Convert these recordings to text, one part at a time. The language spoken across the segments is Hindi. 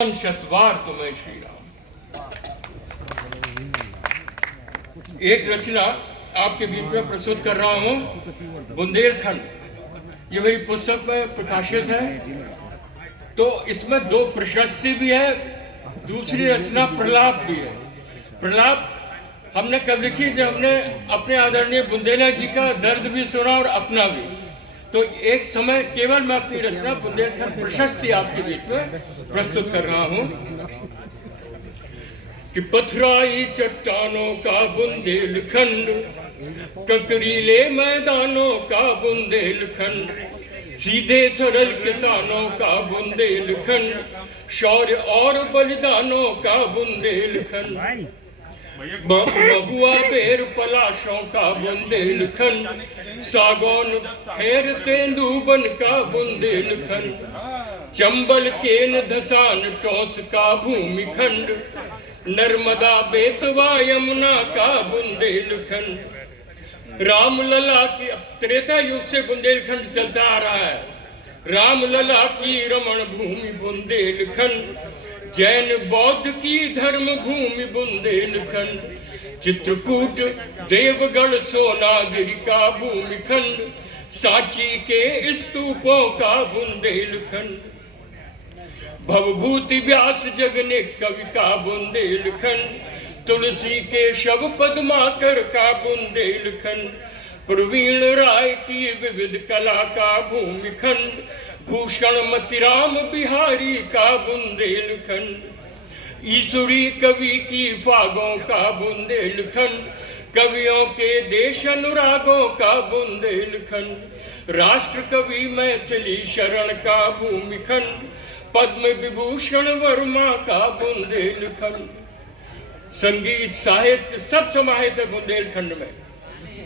शतवार तुम्हें श्री राम। एक रचना आपके बीच में प्रस्तुत कर रहा हूं, बुंदेलखंड। ये मेरी पुस्तक में प्रकाशित है। तो इसमें दो प्रशस्ति भी है, दूसरी रचना प्रलाप भी है। प्रलाप हमने कब लिखी? जब हमने अपने आदरणीय बुंदेला जी का दर्द भी सुना और अपना भी। तो एक समय केवल मैं अपनी रचना बुंदेलखंड प्रशस्ति आपके बीच में प्रस्तुत कर रहा हूं कि पथराई चट्टानों का बुंदेलखंड, ककरीले मैदानों का बुंदेलखंड, सीधे सरल किसानों का बुंदेलखंड, शौर्य और बलिदानों का बुंदेलखंड, महुआ बेर पलाशों का बुंदेलखंड, सागौन फेर तेंदुबन का बुंदेलखंड, चंबल केन धसान टोस का भूमिखंड, नर्मदा बेतवा यमुना का बुंदेलखंड, रामलला की त्रेता युग से बुंदेलखंड चलता आ रहा है। रामलला की रमण भूमि बुंदेलखंड, जैन बौद्ध की धर्म भूमि बुंदेलखंड, चित्रकूट देवगढ़ सोनागिरी का भूमिखंड, सांची के स्तूपों का बुंदेलखंड, भवभूति व्यास जगने कवि का बुंदेलखंड, तुलसी के शव पद्माकर का बुंदेलखंड, प्रवीण राय की विविध कला का भूमिखंड, भूषण मतिराम बिहारी का बुंदेलखंड, ईश्वरी कवि की फागों का बुंदेलखंड, कवियों के देश अनुरागों का बुंदेलखंड, राष्ट्र कवि मैथिली शरण का भूमिखंड, पद्म विभूषण वर्मा का बुंदेलखंड। संगीत साहित्य सब समाहित है बुंदेलखंड में।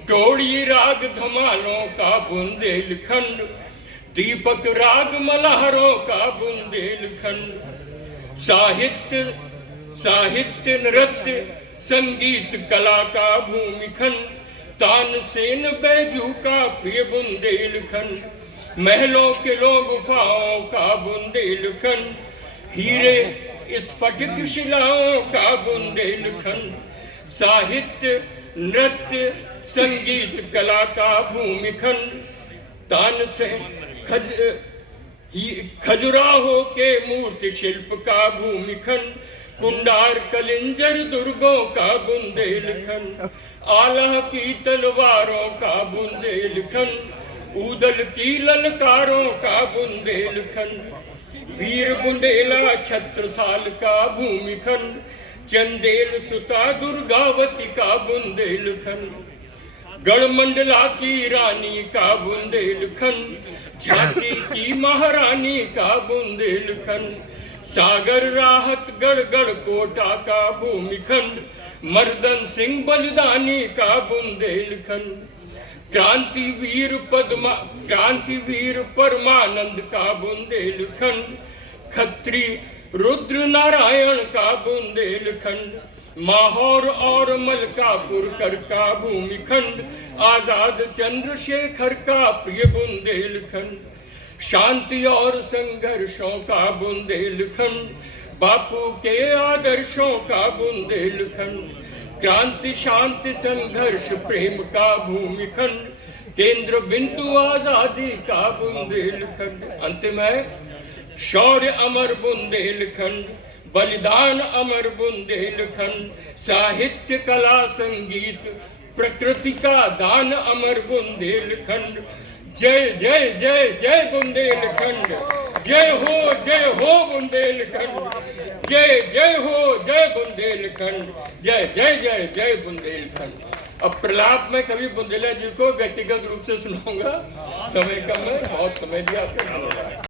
टोड़ी राग धमालों का बुंदेलखंड, दीपक राग मल्हारों का बुंदेलखंड, साहित्य नृत्य संगीत कला का भूमिखंड, तानसेन बैजू का प्रिय बुंदेलखंड, महलों के गुफाओं का बुंदेलखंड, हीरे स्फटिक शिलाओं का बुंदेलखंड, साहित्य नृत्य संगीत कला का भूमिखंड, तानसेन खजुराहो के मूर्ति शिल्प का भूमिखंड, कुंडार कलिंजर दुर्गों का बुंदेलखंड, आला की तलवारों का बुंदेलखंड, ऊदल की ललकारों का बुंदेलखंड, वीर बुंदेला छत्रसाल का भूमिखंड, चंदेल सुता दुर्गावती का बुंदेलखंड, गढ़मंडला की रानी का बुंदेलखंड, झांसी की महारानी का बुंदेलखंड, सागर राहत गढ़ कोटा का भूमिखंड, मर्दन सिंह बलिदानी का बुंदेलखंड, क्रांतिवीर परमानंद का बुंदेलखंड, खत्री रुद्र नारायण का बुंदेलखंड, माहौर और मलकापुर कर का भूमिखंड, आजाद चंद्रशेखर का प्रिय बुंदेलखंड, शांति और संघर्षों का बुंदेलखंड, बापू के आदर्शों का बुंदेलखंड, क्रांति शांति संघर्ष प्रेम का भूमिखंड, केंद्र बिंदु आजादी का बुंदेलखंड। अंतिम है शौर्य अमर बुंदेलखंड, बलिदान अमर बुंदेलखंड, साहित्य कला संगीत प्रकृति का दान अमर बुंदेलखंड। जय जय जय जय बुंदेलखंड, जय हो बुंदेलखंड, जय जय हो जय बुंदेलखंड, जय जय जय जय बुंदेलखंड। अब प्रलाप में कभी बुंदेला जी को व्यक्तिगत रूप से सुनाऊंगा, समय कम है, बहुत समय दिया आपने।